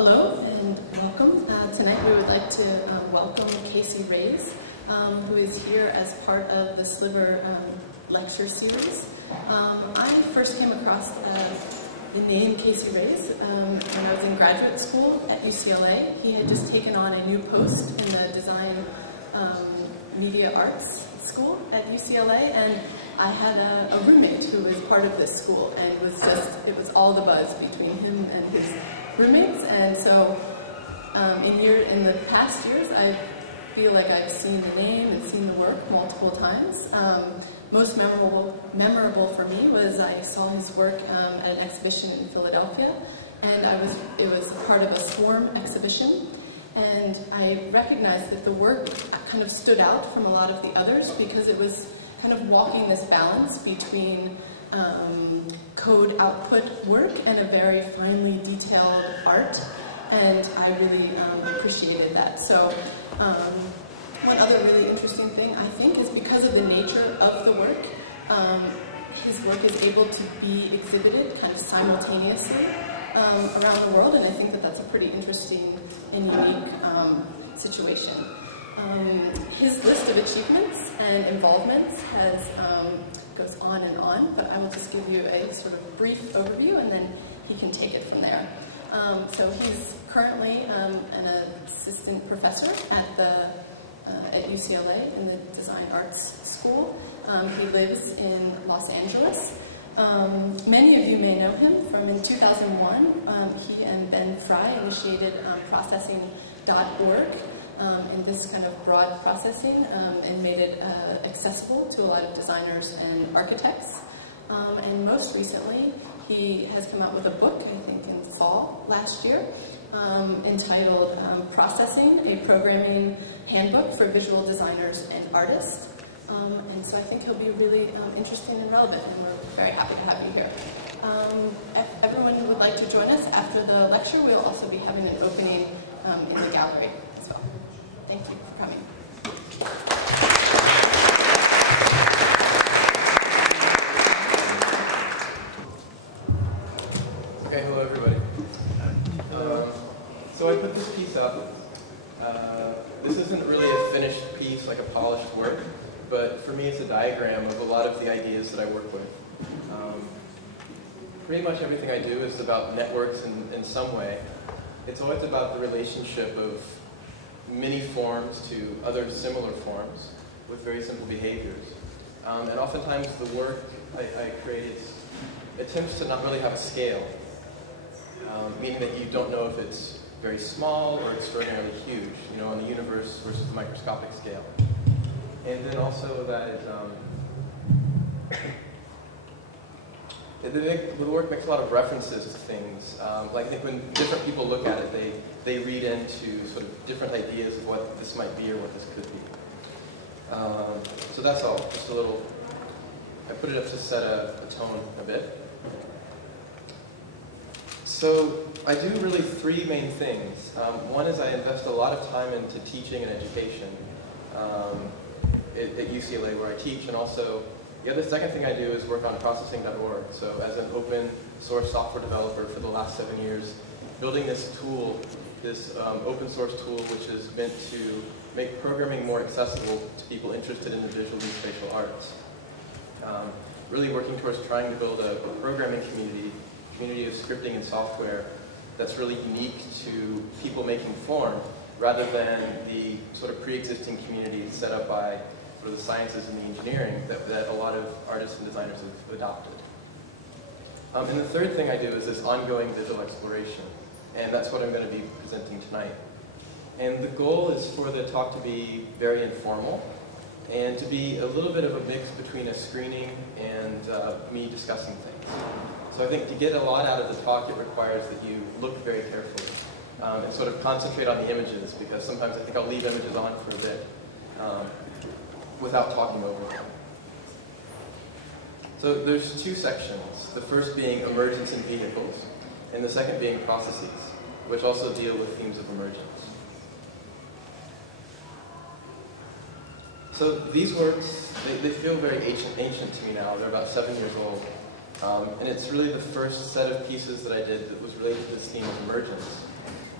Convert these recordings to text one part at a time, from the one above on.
Hello and welcome. Tonight we would like to welcome Reas, who is here as part of the Sliver lecture series. I first came across the name Reas when I was in graduate school at UCLA. He had just taken on a new post in the design media arts school at UCLA, and I had a roommate who was part of this school, and it was all the buzz between him and his roommates. And so in the past years, I feel like I've seen the name and seen the work multiple times. Most memorable for me was I saw his work at an exhibition in Philadelphia, and it was part of a Swarm exhibition. And I recognized that the work kind of stood out from a lot of the others because it was kind of walking this balance between code output work and a very finely detailed art, and I really appreciated that. So one other really interesting thing, I think, is because of the nature of the work, his work is able to be exhibited kind of simultaneously around the world, and I think that that's a pretty interesting and unique situation. His list of achievements and involvements goes on and on, but I will just give you a sort of brief overview, and then he can take it from there. So he's currently an assistant professor at UCLA in the Design Arts School. He lives in Los Angeles. Many of you may know him from in 2001. He and Ben Fry initiated processing.org in this kind of broad processing and made it accessible to a lot of designers and architects. And most recently, he has come out with a book, I think in fall last year, entitled Processing, a Programming Handbook for Visual Designers and Artists. And so I think he'll be really interesting and relevant, and we're very happy to have you here. If everyone who would like to join us after the lecture, we'll also be having an opening in the gallery as well. Thank you for coming. Okay, hello everybody. So I put this piece up. This isn't really a finished piece, like a polished work, but for me it's a diagram of a lot of the ideas that I work with. Pretty much everything I do is about networks in some way. It's always about the relationship of many forms to other similar forms with very simple behaviors. And oftentimes the work I create attempts to not really have a scale, meaning that you don't know if it's very small or extraordinarily huge, on the universe versus the microscopic scale. And then also that the work makes a lot of references to things. Like I think when different people look at it, they read into sort of different ideas of what this might be or what this could be. So that's all, just a little, I put it up to set a tone a bit. So I do really three main things. One is I invest a lot of time into teaching and education at UCLA where I teach, and also the second thing I do is work on processing.org. So as an open source software developer for the last 7 years, building this tool, this open source tool which is meant to make programming more accessible to people interested in the visual and spatial arts. Really working towards trying to build a programming community of scripting and software that's really unique to people making form, rather than the sort of pre-existing communities set up by sort of the sciences and the engineering that a lot of artists and designers have adopted. And the third thing I do is this ongoing visual exploration, and that's what I'm going to be presenting tonight. And the goal is for the talk to be very informal, and to be a little bit of a mix between a screening and me discussing things. So I think to get a lot out of the talk, it requires that you look very carefully and sort of concentrate on the images, because sometimes I think I'll leave images on for a bit without talking over them. So there's two sections, the first being emergence in vehicles, and the second being processes, which also deal with themes of emergence. So these works, they feel very ancient to me now. They're about 7 years old. And it's really the first set of pieces that I did that was related to this theme of emergence.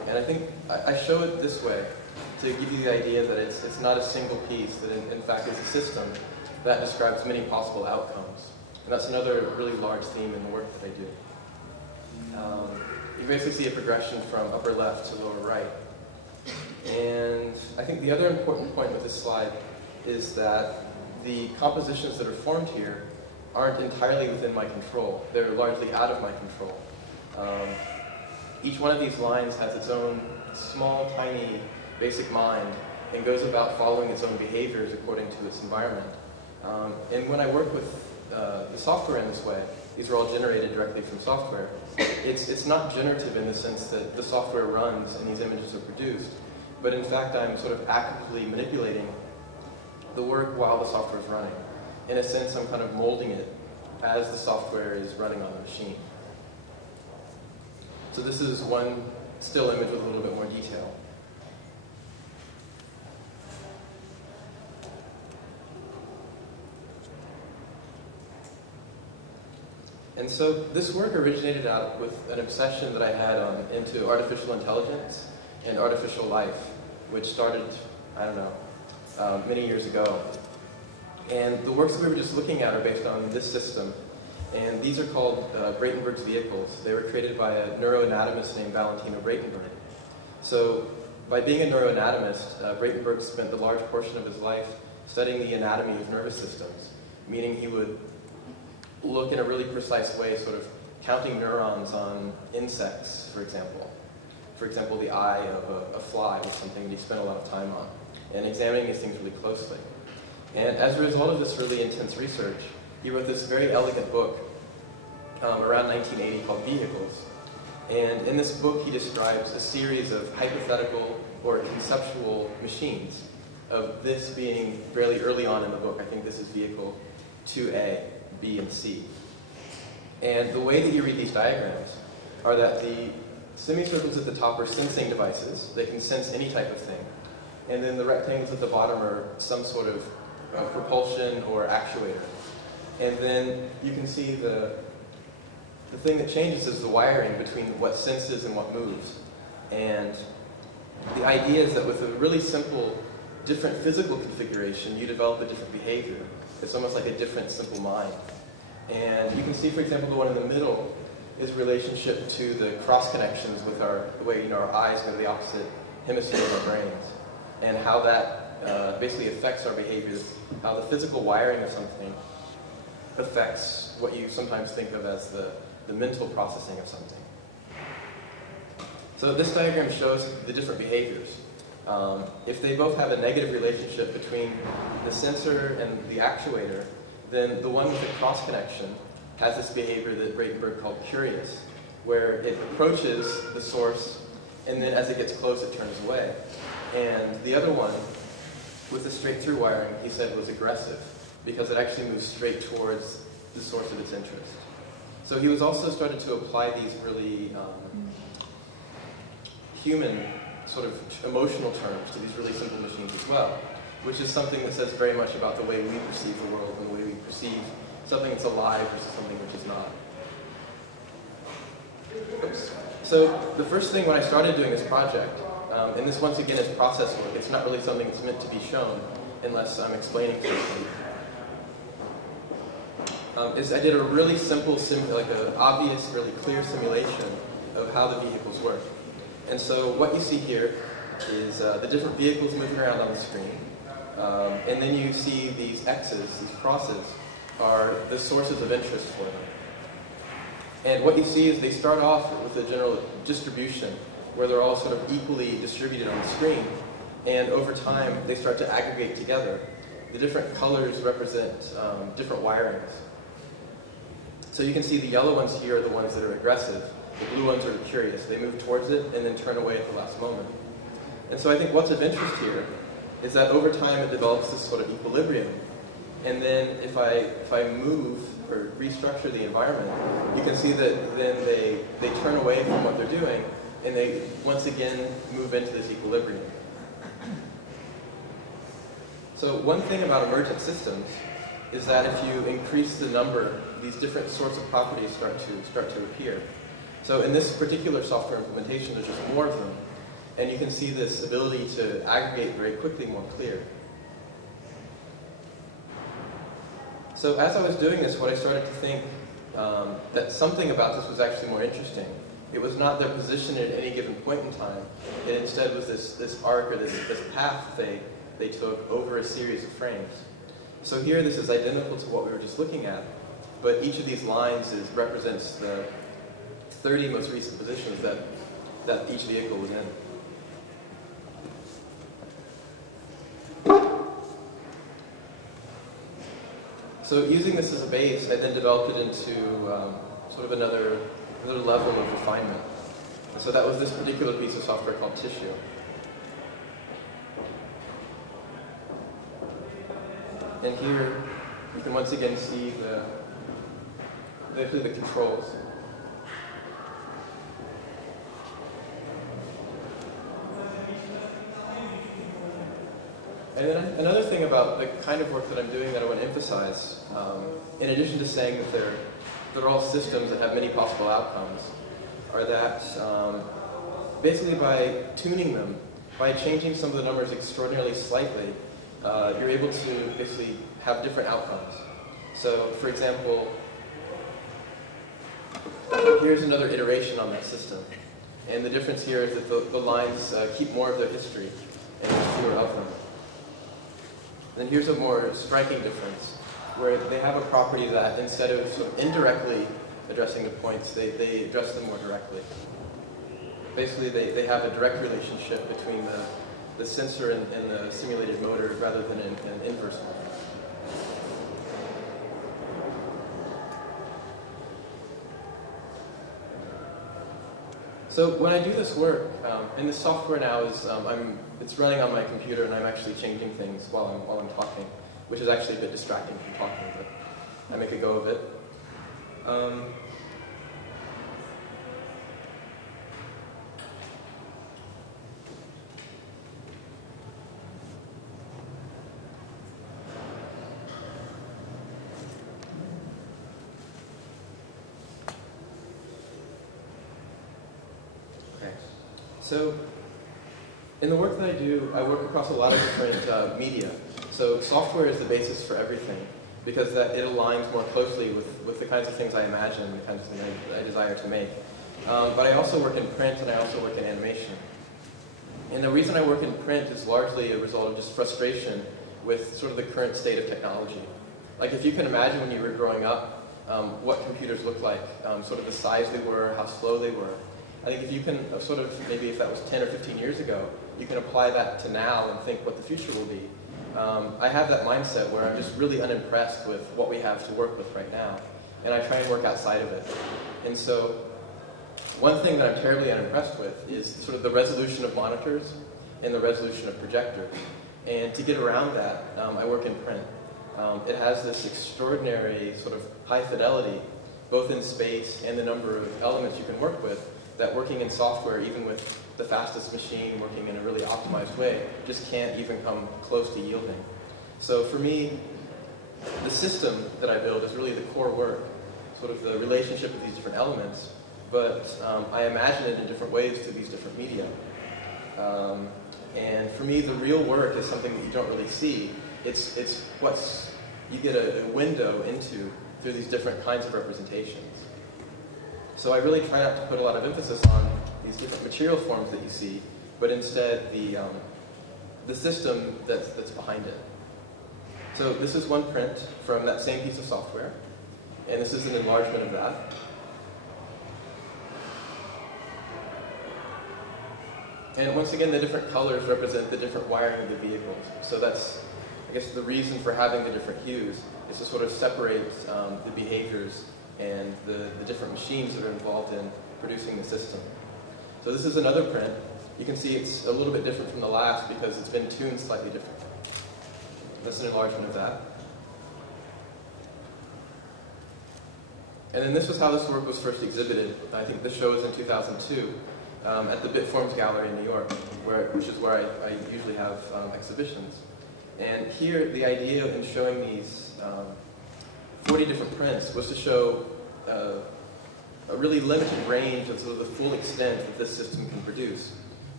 And I think I show it this way to give you the idea that it's not a single piece, that in fact is a system that describes many possible outcomes. And that's another really large theme in the work that I do. You basically see a progression from upper left to lower right. And I think the other important point with this slide is that the compositions that are formed here aren't entirely within my control. They're largely out of my control. Each one of these lines has its own small, tiny, basic mind and goes about following its own behaviors according to its environment. And when I work with the software in this way, these are all generated directly from software. It's not generative in the sense that the software runs and these images are produced, but in fact I'm sort of actively manipulating the work while the software is running. In a sense, I'm kind of molding it as the software is running on the machine. So this is one still image with a little bit more detail. And so this work originated out with an obsession that I had into artificial intelligence and artificial life, which started, I don't know, many years ago. And the works that we were just looking at are based on this system. And these are called Braitenberg's vehicles. They were created by a neuroanatomist named Valentino Braitenberg. So by being a neuroanatomist, Braitenberg spent the large portion of his life studying the anatomy of nervous systems, meaning he would look in a really precise way, sort of counting neurons on insects, for example. For example, the eye of a fly was something that he spent a lot of time on, and examining these things really closely. And as a result of this really intense research, he wrote this very elegant book around 1980 called Vehicles. And in this book, he describes a series of hypothetical or conceptual machines, of this being fairly early on in the book. I think this is vehicle 2A, B, and C. And the way that you read these diagrams are that the semicircles at the top are sensing devices. They can sense any type of thing. And then the rectangles at the bottom are some sort of propulsion or actuator. And then you can see the thing that changes is the wiring between what senses and what moves. And the idea is that with a really simple, different physical configuration, you develop a different behavior. It's almost like a different, simple mind. And you can see, for example, the one in the middle is relationship to the cross connections with the way our eyes go to the opposite hemisphere of our brains, and how that basically affects our behaviors, how the physical wiring of something affects what you sometimes think of as the mental processing of something. So this diagram shows the different behaviors. If they both have a negative relationship between the sensor and the actuator, then the one with the cross connection has this behavior that Braitenberg called curious, where it approaches the source, and then as it gets close, it turns away. And the other one, with the straight-through wiring, he said was aggressive, because it actually moves straight towards the source of its interest. So he was also started to apply these really human, sort of emotional terms to these really simple machines as well, which is something that says very much about the way we perceive the world and the way we perceive something that's alive versus something which is not. Oops. So the first thing when I started doing this project, and this once again is process work, it's not really something that's meant to be shown unless I'm explaining something, is I did a really simple, like an obvious, really clear simulation of how the vehicles work. And so what you see here is the different vehicles moving around on the screen. And then you see these X's, these crosses, are the sources of interest for them. And what you see is they start off with a general distribution where they're all sort of equally distributed on the screen. And over time, they start to aggregate together. The different colors represent different wirings. So you can see the yellow ones here are the ones that are aggressive. The blue ones are curious. They move towards it and then turn away at the last moment. And so I think what's of interest here is that over time it develops this sort of equilibrium. And then if I move or restructure the environment, you can see that then they turn away from what they're doing and they once again move into this equilibrium. So one thing about emergent systems is that if you increase the number, these different sorts of properties start to appear. So in this particular software implementation, there's just more of them. And you can see this ability to aggregate very quickly more clear. So as I was doing this, what I started to think that something about this was actually more interesting. It was not their position at any given point in time. It instead was this arc or this path they took over a series of frames. So here this is identical to what we were just looking at, but each of these lines represents the 30 most recent positions that each vehicle was in. So using this as a base, I then developed it into sort of another level of refinement. And so that was this particular piece of software called Tissue. And here you can once again see the controls. And then another thing about the kind of work that I'm doing that I want to emphasize, in addition to saying that they're all systems that have many possible outcomes, are that basically by tuning them, by changing some of the numbers extraordinarily slightly, you're able to basically have different outcomes. So, for example, here's another iteration on that system. And the difference here is that the lines keep more of their history, and there's fewer of them. Then here's a more striking difference, where they have a property that instead of sort of indirectly addressing the points, they address them more directly. Basically, they have a direct relationship between the sensor and the simulated motor rather than an inverse one. So when I do this work, and this software now is, it's running on my computer and I'm actually changing things while I'm talking, which is actually a bit distracting from talking, but I make a go of it. So, in the work that I do, I work across a lot of different media. So software is the basis for everything, because it aligns more closely with the kinds of things I imagine, the kinds of things I desire to make. But I also work in print and I also work in animation. And the reason I work in print is largely a result of just frustration with sort of the current state of technology. Like if you can imagine when you were growing up, what computers looked like, sort of the size they were, how slow they were. I think if you can sort of, maybe if that was 10 or 15 years ago, you can apply that to now and think what the future will be. I have that mindset where I'm just really unimpressed with what we have to work with right now. And I try and work outside of it. And so one thing that I'm terribly unimpressed with is sort of the resolution of monitors and the resolution of projectors. And to get around that, I work in print. It has this extraordinary sort of high fidelity, both in space and the number of elements you can work with, that working in software, even with the fastest machine working in a really optimized way, just can't even come close to yielding. So for me, the system that I build is really the core work, sort of the relationship of these different elements, but I imagine it in different ways through these different media. And for me, the real work is something that you don't really see. It's what's you get a window into through these different kinds of representations. So I really try not to put a lot of emphasis on these different material forms that you see, but instead the system that's behind it. So this is one print from that same piece of software, and this is an enlargement of that. And once again, the different colors represent the different wiring of the vehicles. So that's, I guess, the reason for having the different hues is to sort of separate the behaviors and the different machines that are involved in producing the system. So this is another print. You can see it's a little bit different from the last because it's been tuned slightly different. That's an enlargement of that. And then this was how this work was first exhibited. I think this show was in 2002 at the Bitforms Gallery in New York, which is where I usually have exhibitions. And here, the idea in showing these 40 different prints was to show a really limited range of sort of the full extent that this system can produce.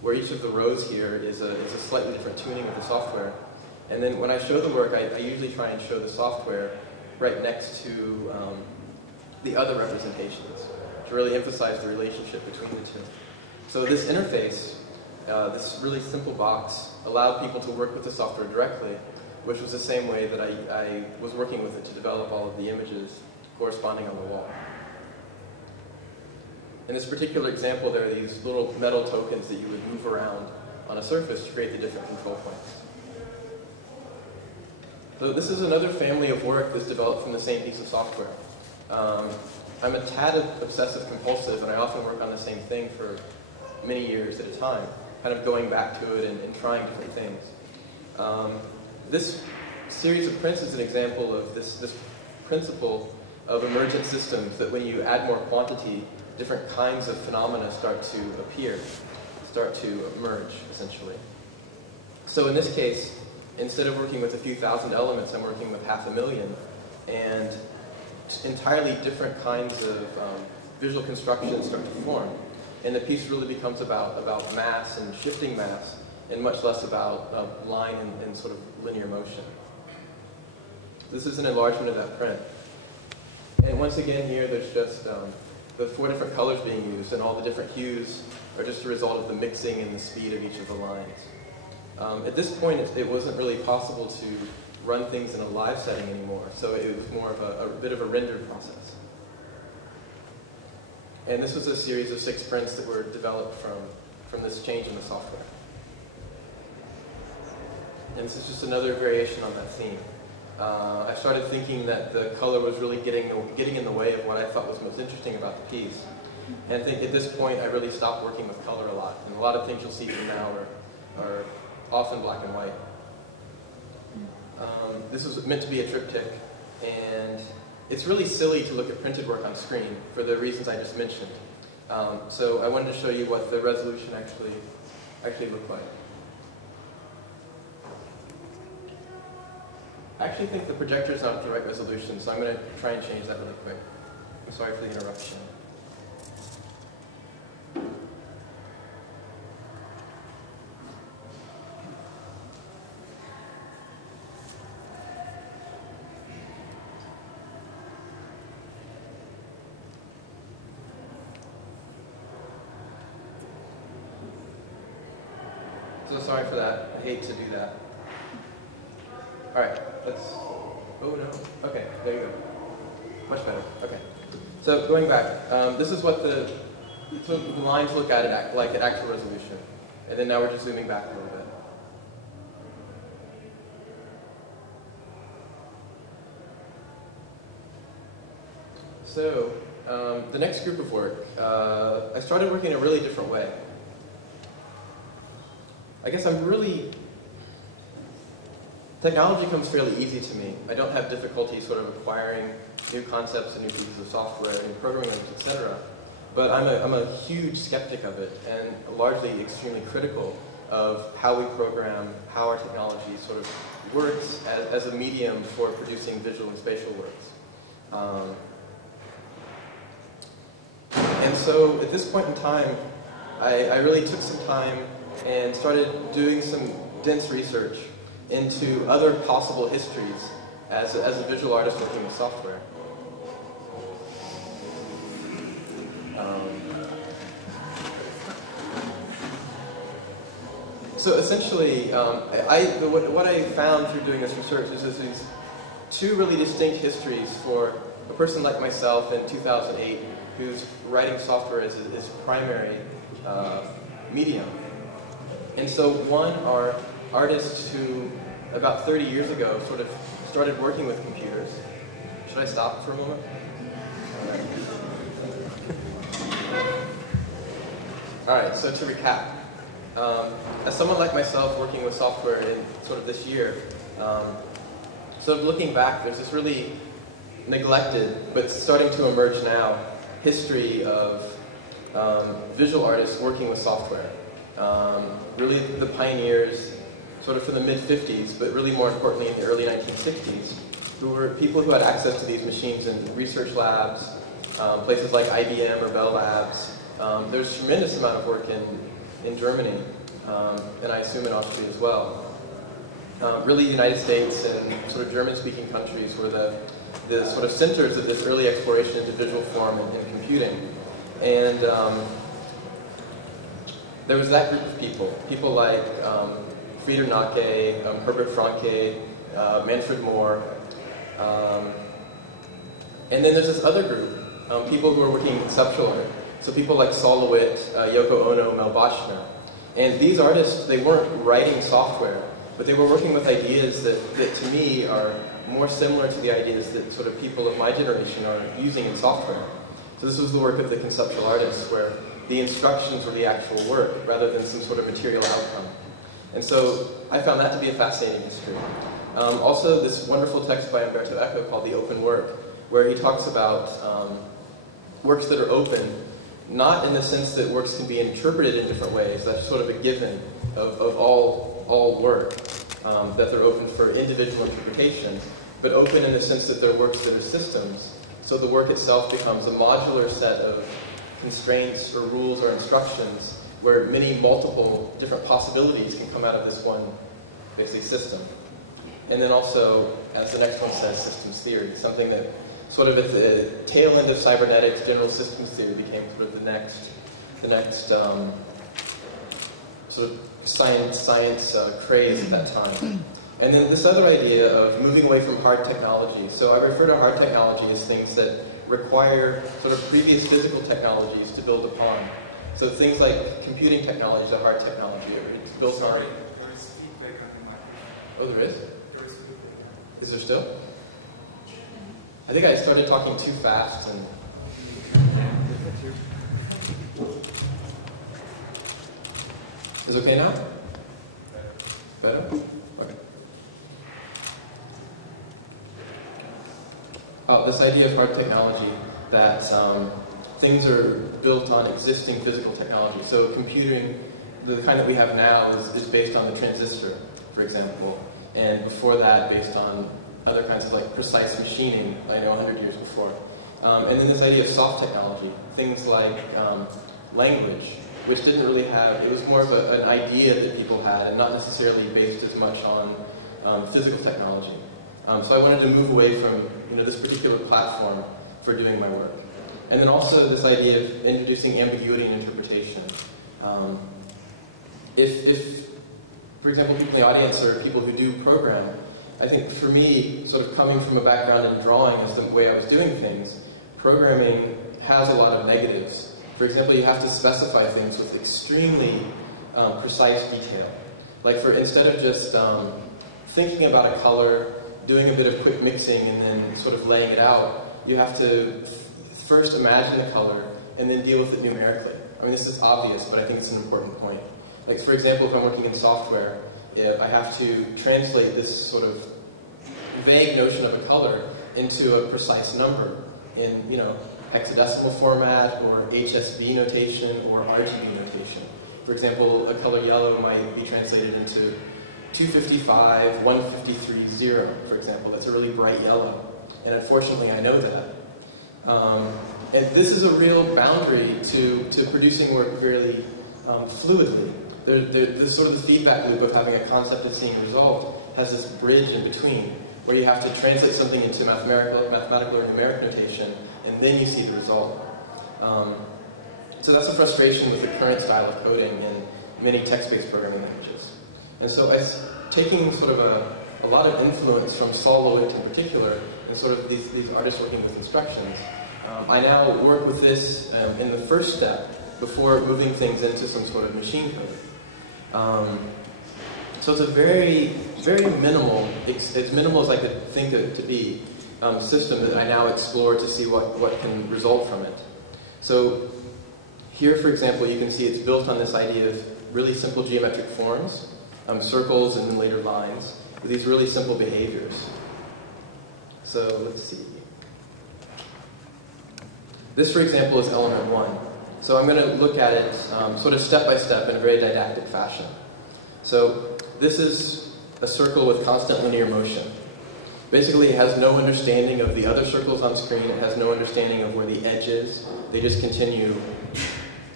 where each of the rows here is a slightly different tuning of the software. And then when I show the work, I usually try and show the software right next to the other representations to really emphasize the relationship between the two. So this interface, this really simple box, allowed people to work with the software directly, which was the same way that I was working with it to develop all of the images corresponding on the wall. In this particular example, there are these little metal tokens that you would move around on a surface to create the different control points. So this is another family of work that's developed from the same piece of software. I'm a tad obsessive compulsive, and I often work on the same thing for many years at a time, kind of going back to it and trying different things. This series of prints is an example of this principle of emergent systems, that when you add more quantity, different kinds of phenomena start to appear, start to emerge, essentially. So in this case, instead of working with a few thousand elements, I'm working with 500,000, and entirely different kinds of visual constructions start to form. And the piece really becomes about mass and shifting mass, and much less about line and sort of linear motion. This is an enlargement of that print. And once again here, there's just the 4 different colors being used, and all the different hues are just a result of the mixing and the speed of each of the lines. At this point, it wasn't really possible to run things in a live setting anymore, so it was more of a bit of a rendered process. And this was a series of 6 prints that were developed from this change in the software. And this is just another variation on that theme. I started thinking that the color was really getting in the way of what I thought was most interesting about the piece. And I think at this point I really stopped working with color a lot. And a lot of things you'll see from now are often black and white. This was meant to be a triptych, and it's really silly to look at printed work on screen for the reasons I just mentioned. So I wanted to show you what the resolution actually looked like. I actually think the projector is not at the right resolution, so I'm going to try and change that really quick. I'm sorry for the interruption. So sorry for that. I hate to do that. All right, let's, oh no, okay, there you go. Much better, okay. So going back, this is what the lines look at like at actual resolution. And then now we're just zooming back a little bit. So, the next group of work, I started working in a really different way. I guess technology comes fairly easy to me. I don't have difficulty sort of acquiring new concepts and new pieces of software, new programming languages, etc. But I'm a huge skeptic of it, and largely extremely critical of how we program, how our technology sort of works as a medium for producing visual and spatial works. And so at this point in time, I really took some time and started doing some dense research into other possible histories as a visual artist working with software. So essentially, what I found through doing this research is these 2 really distinct histories for a person like myself in 2008 who's writing software as his primary medium. And so one are artists who, about 30 years ago, sort of started working with computers. Should I stop for a moment? All right, so to recap, as someone like myself working with software in sort of this year, sort of looking back, there's this really neglected, but starting to emerge now, history of visual artists working with software. Really the pioneers, sort of from the mid-50s, but really more importantly in the early 1960s, who were people who had access to these machines in research labs, places like IBM or Bell Labs. There's a tremendous amount of work in Germany and I assume in Austria as well. Really, the United States and sort of German-speaking countries were the sort of centers of this early exploration into visual form and computing. And there was that group of people like Frieder Nake, Herbert Franke, Manfred Mohr, and then there's this other group, people who are working in conceptual art. So people like Sol LeWitt, Yoko Ono, Mel Boschner. And these artists, they weren't writing software, but they were working with ideas that to me are more similar to the ideas that sort of people of my generation are using in software. So this was the work of the conceptual artists, where the instructions were the actual work, rather than some sort of material outcome. And so I found that to be a fascinating history. Also, this wonderful text by Umberto Eco called The Open Work, where he talks about works that are open, not in the sense that works can be interpreted in different ways. That's sort of a given of all work, that they're open for individual interpretation, but open in the sense that they're works that are systems. So the work itself becomes a modular set of constraints or rules or instructions where many multiple different possibilities can come out of this one, basically, system. And then also, as the next one says, systems theory, something that sort of at the tail end of cybernetics, general systems theory became sort of the next sort of science craze at that time. And then this other idea of moving away from hard technology. So I refer to hard technology as things that require sort of previous physical technologies to build upon. So things like computing technology is a hard technology. It's built on... Oh, there is? Is there still? I think I started talking too fast and... Is it okay now? Better? Okay. Oh, this idea of hard technology, that things are built on existing physical technology. So computing, the kind that we have now, is based on the transistor, for example. And before that, based on other kinds of like precise machining, 100 years before. And then this idea of soft technology, things like language, which didn't really have, it was more of an idea that people had, and not necessarily based as much on physical technology. So I wanted to move away from this particular platform for doing my work. And then also this idea of introducing ambiguity in interpretation. If, for example, people in the audience are people who do program, I think for me, sort of coming from a background in drawing as the way I was doing things, programming has a lot of negatives. For example, you have to specify things with extremely precise detail. Like instead of just thinking about a color, doing a bit of quick mixing, and then sort of laying it out, you have to first imagine the color and then deal with it numerically. I mean, this is obvious, but I think it's an important point. Like, for example, if I'm working in software, I have to translate this sort of vague notion of a color into a precise number in, hexadecimal format, or HSV notation, or RGB notation. For example, a color yellow might be translated into 255, 153, 0, for example. That's a really bright yellow. And unfortunately, I know that. And this is a real boundary to producing work really fluidly. This sort of the feedback loop of having a concept and seeing a result has this bridge in between, where you have to translate something into mathematical or numeric notation, and then you see the result. So that's a frustration with the current style of coding in many text-based programming languages. And so taking sort of a lot of influence from Sol LeWitt in particular, and sort of these artists working with instructions, I now work with this in the first step before moving things into some sort of machine code. So it's a very, very minimal, as minimal as I could think it to be, system that I now explore to see what can result from it. So here, for example, you can see it's built on this idea of really simple geometric forms, circles and then later lines, with these really simple behaviors. So let's see. This, for example, is element 1. So I'm going to look at it sort of step by step in a very didactic fashion. So this is a circle with constant linear motion. Basically, it has no understanding of the other circles on screen. It has no understanding of where the edge is. They just continue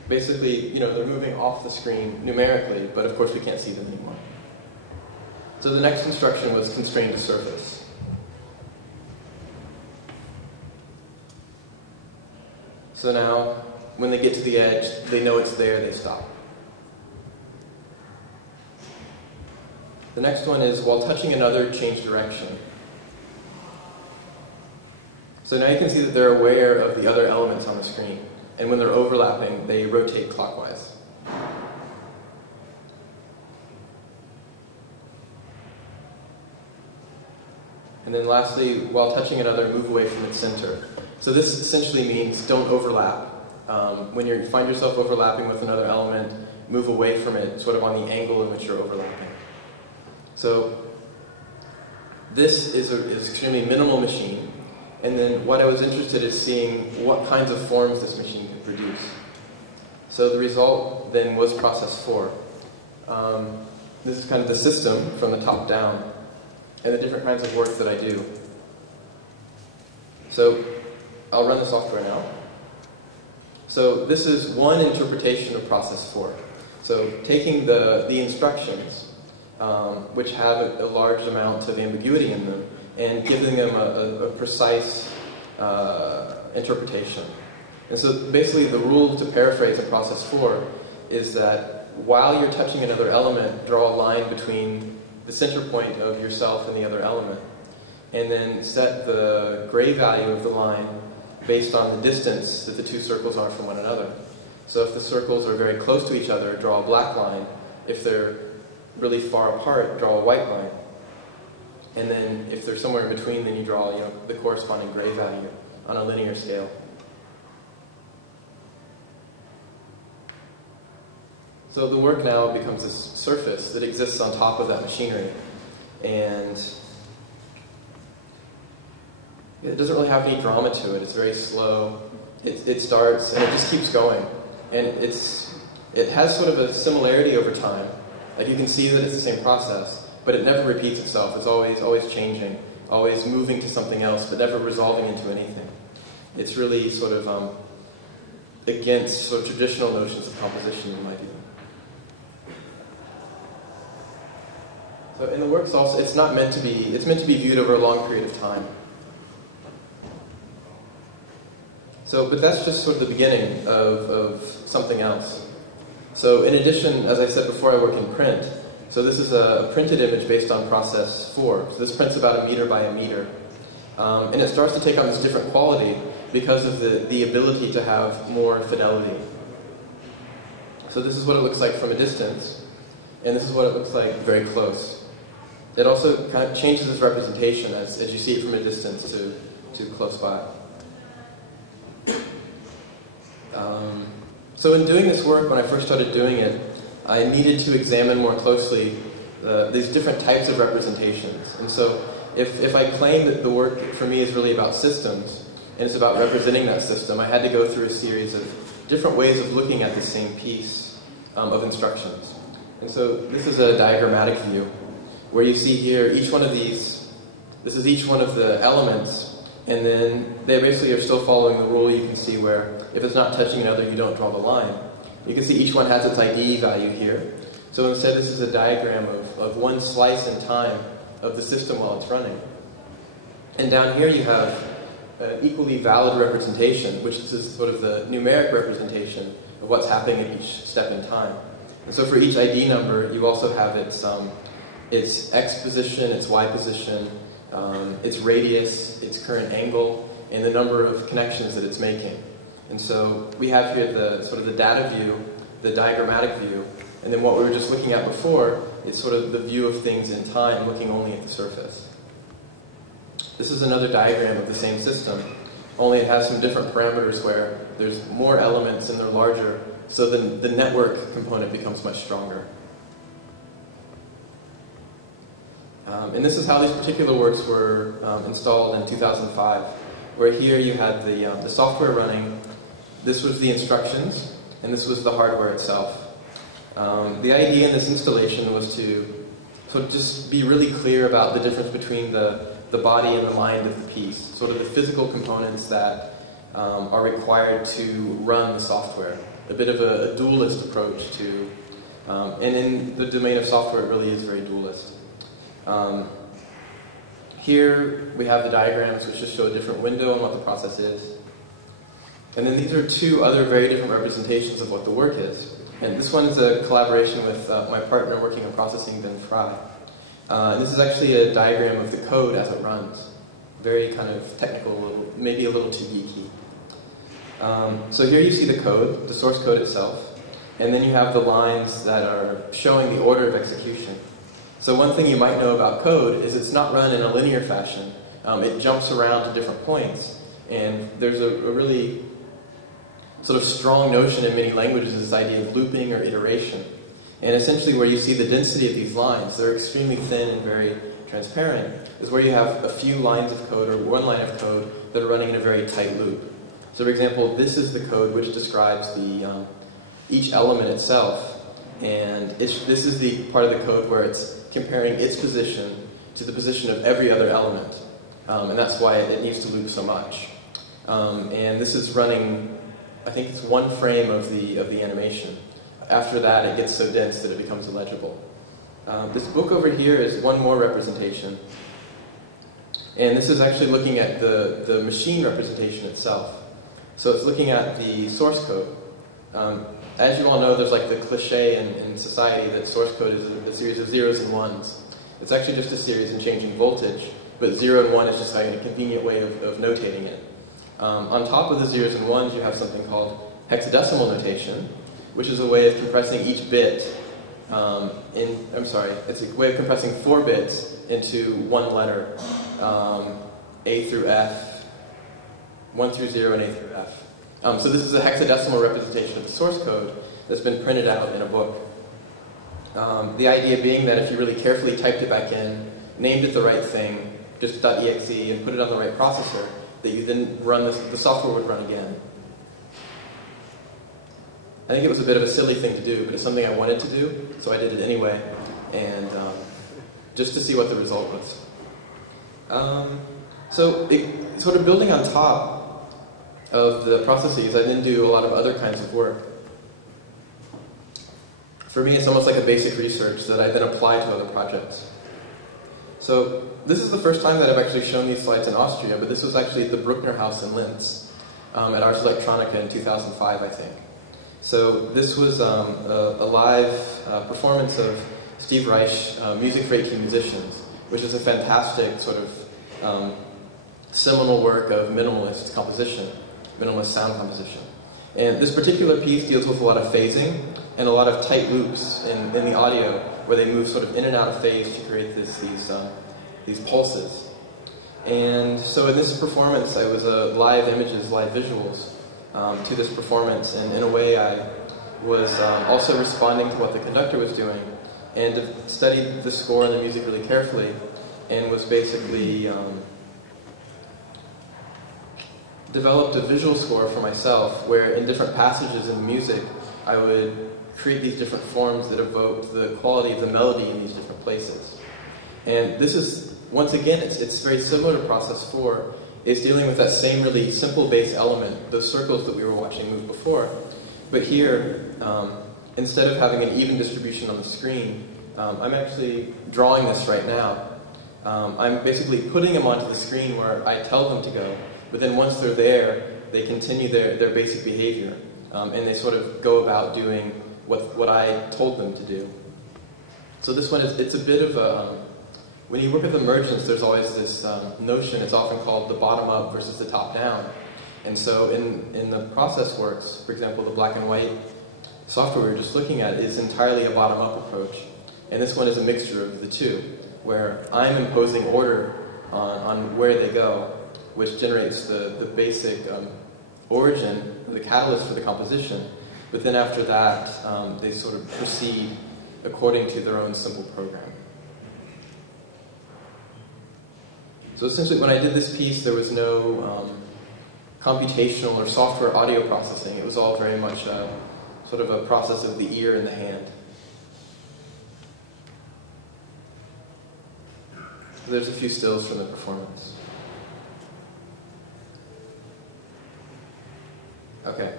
Basically, they're moving off the screen numerically, but of course we can't see them anymore. So the next instruction was constrain to surface. So now, when they get to the edge, they know it's there, they stop. The next one is, while touching another, change direction. So now you can see that they're aware of the other elements on the screen. And when they're overlapping, they rotate clockwise. And then lastly, while touching another, move away from its center. So this essentially means don't overlap. When you find yourself overlapping with another element, move away from it, sort of on the angle in which you're overlapping. So this is an extremely minimal machine. And then what I was interested in is seeing what kinds of forms this machine could produce. So the result then was process 4. This is kind of the system from the top down, and the different kinds of work that I do. So I'll run the software now. So this is one interpretation of process 4. So taking the instructions, which have a large amount of ambiguity in them, and giving them a precise interpretation. And so basically the rule, to paraphrase in process 4, is that while you're touching another element, draw a line between the center point of yourself and the other element, and then set the gray value of the line based on the distance that the two circles are from one another. So if the circles are very close to each other, draw a black line. If they're really far apart, draw a white line. And then if they're somewhere in between, then you draw the corresponding gray value on a linear scale. So the work now becomes this surface that exists on top of that machinery. And it doesn't really have any drama to it. It's very slow. It starts and it just keeps going. And it has sort of a similarity over time. Like you can see that it's the same process, but it never repeats itself. It's always changing, always moving to something else, but never resolving into anything. It's really sort of against sort of traditional notions of composition in my view. So in the works also, it's meant to be viewed over a long period of time. So, but that's just sort of the beginning of something else. So in addition, as I said before, I work in print. So this is a printed image based on process 4. So this prints about 1 meter by 1 meter. And it starts to take on this different quality because of the ability to have more fidelity. So this is what it looks like from a distance, and this is what it looks like very close. It also kind of changes its representation as you see it from a distance to close by. So in doing this work, when I first started doing it, I needed to examine more closely these different types of representations. And so if I claim that the work for me is really about systems, and it's about representing that system, I had to go through a series of different ways of looking at the same piece of instructions. And so this is a diagrammatic view, where you see here each one of these, this is each one of the elements, and then they basically are still following the rule you can see where if it's not touching another, you don't draw the line. You can see each one has its ID value here. So instead, this is a diagram of one slice in time of the system while it's running. And down here you have an equally valid representation, which is sort of the numeric representation of what's happening at each step in time. And so for each ID number, you also have its X position, its Y position, its radius, its current angle, and the number of connections that it's making. And so we have here the sort of the data view, the diagrammatic view, and then what we were just looking at before is sort of the view of things in time, looking only at the surface. This is another diagram of the same system, only it has some different parameters where there's more elements and they're larger, so the network component becomes much stronger. And this is how these particular works were installed in 2005, where here you had the software running, this was the instructions, and this was the hardware itself. The idea in this installation was to sort of just be really clear about the difference between the body and the mind of the piece, sort of the physical components that are required to run the software. a bit of a dualist approach to, and in the domain of software it really is very dualist. Here we have the diagrams which just show a different window and what the process is. And then these are two other very different representations of what the work is. And this one is a collaboration with my partner working on processing, Ben Fry. This is actually a diagram of the code as it runs. Very kind of technical, maybe a little too geeky. So here you see the code, the source code itself, and then you have the lines that are showing the order of execution. So one thing you might know about code is it's not run in a linear fashion. It jumps around to different points, and there's a really sort of strong notion in many languages is this idea of looping or iteration. And essentially where you see the density of these lines, they're extremely thin and very transparent, is where you have a few lines of code or one line of code that are running in a very tight loop. So for example, this is the code which describes the, each element itself, and this is the part of the code where it's comparing its position to the position of every other element. And that's why it needs to loop so much. And this is running, I think it's one frame of the animation. After that, it gets so dense that it becomes illegible. This book over here is one more representation. And this is actually looking at the machine representation itself. So it's looking at the source code. As you all know, there's like the cliche in society that source code is a series of zeros and ones. It's actually just a series in changing voltage, but 0 and 1 is just a convenient way of notating it. On top of the zeros and ones, you have something called hexadecimal notation, which is a way of compressing each bit it's a way of compressing 4 bits into one letter, A through F, 1 through 0 and A through F. So this is a hexadecimal representation of the source code that's been printed out in a book. The idea being that if you really carefully typed it back in, named it the right thing, just .exe, and put it on the right processor, that you then run the software would run again. I think it was a bit of a silly thing to do, but it's something I wanted to do, so I did it anyway, and just to see what the result was. So sort of building on top of the processes, I then do a lot of other kinds of work. For me, it's almost like a basic research that I then apply to other projects. So this is the first time that I've actually shown these slides in Austria, but this was actually at the Bruckner House in Linz at Ars Electronica in 2005, I think. So this was a live performance of Steve Reich, Music for 18 Musicians, which is a fantastic sort of seminal work of minimalist composition, minimalist sound composition. And this particular piece deals with a lot of phasing and a lot of tight loops in the audio where they move sort of in and out of phase to create these pulses. And so in this performance, I was live images, live visuals to this performance, and in a way I was also responding to what the conductor was doing, and studied the score and the music really carefully, and was basically developed a visual score for myself where in different passages in music I would create these different forms that evoked the quality of the melody in these different places. And this is, once again, it's very similar to process 4. It's dealing with that same really simple base element, those circles that we were watching move before. But here, instead of having an even distribution on the screen, I'm actually drawing this right now. I'm basically putting them onto the screen where I tell them to go, but then once they're there, they continue their basic behavior, and they sort of go about doing what I told them to do. So this one it's a bit of a, when you work with emergence, there's always this notion, it's often called the bottom-up versus the top-down. And so in the process works, for example, the black and white software we were just looking at is entirely a bottom-up approach. And this one is a mixture of the two, where I'm imposing order on where they go, which generates the basic origin, the catalyst for the composition. But then after that, they sort of proceed according to their own simple program. So essentially, when I did this piece, there was no computational or software audio processing. It was all very much sort of a process of the ear and the hand. There's a few stills from the performance. Okay.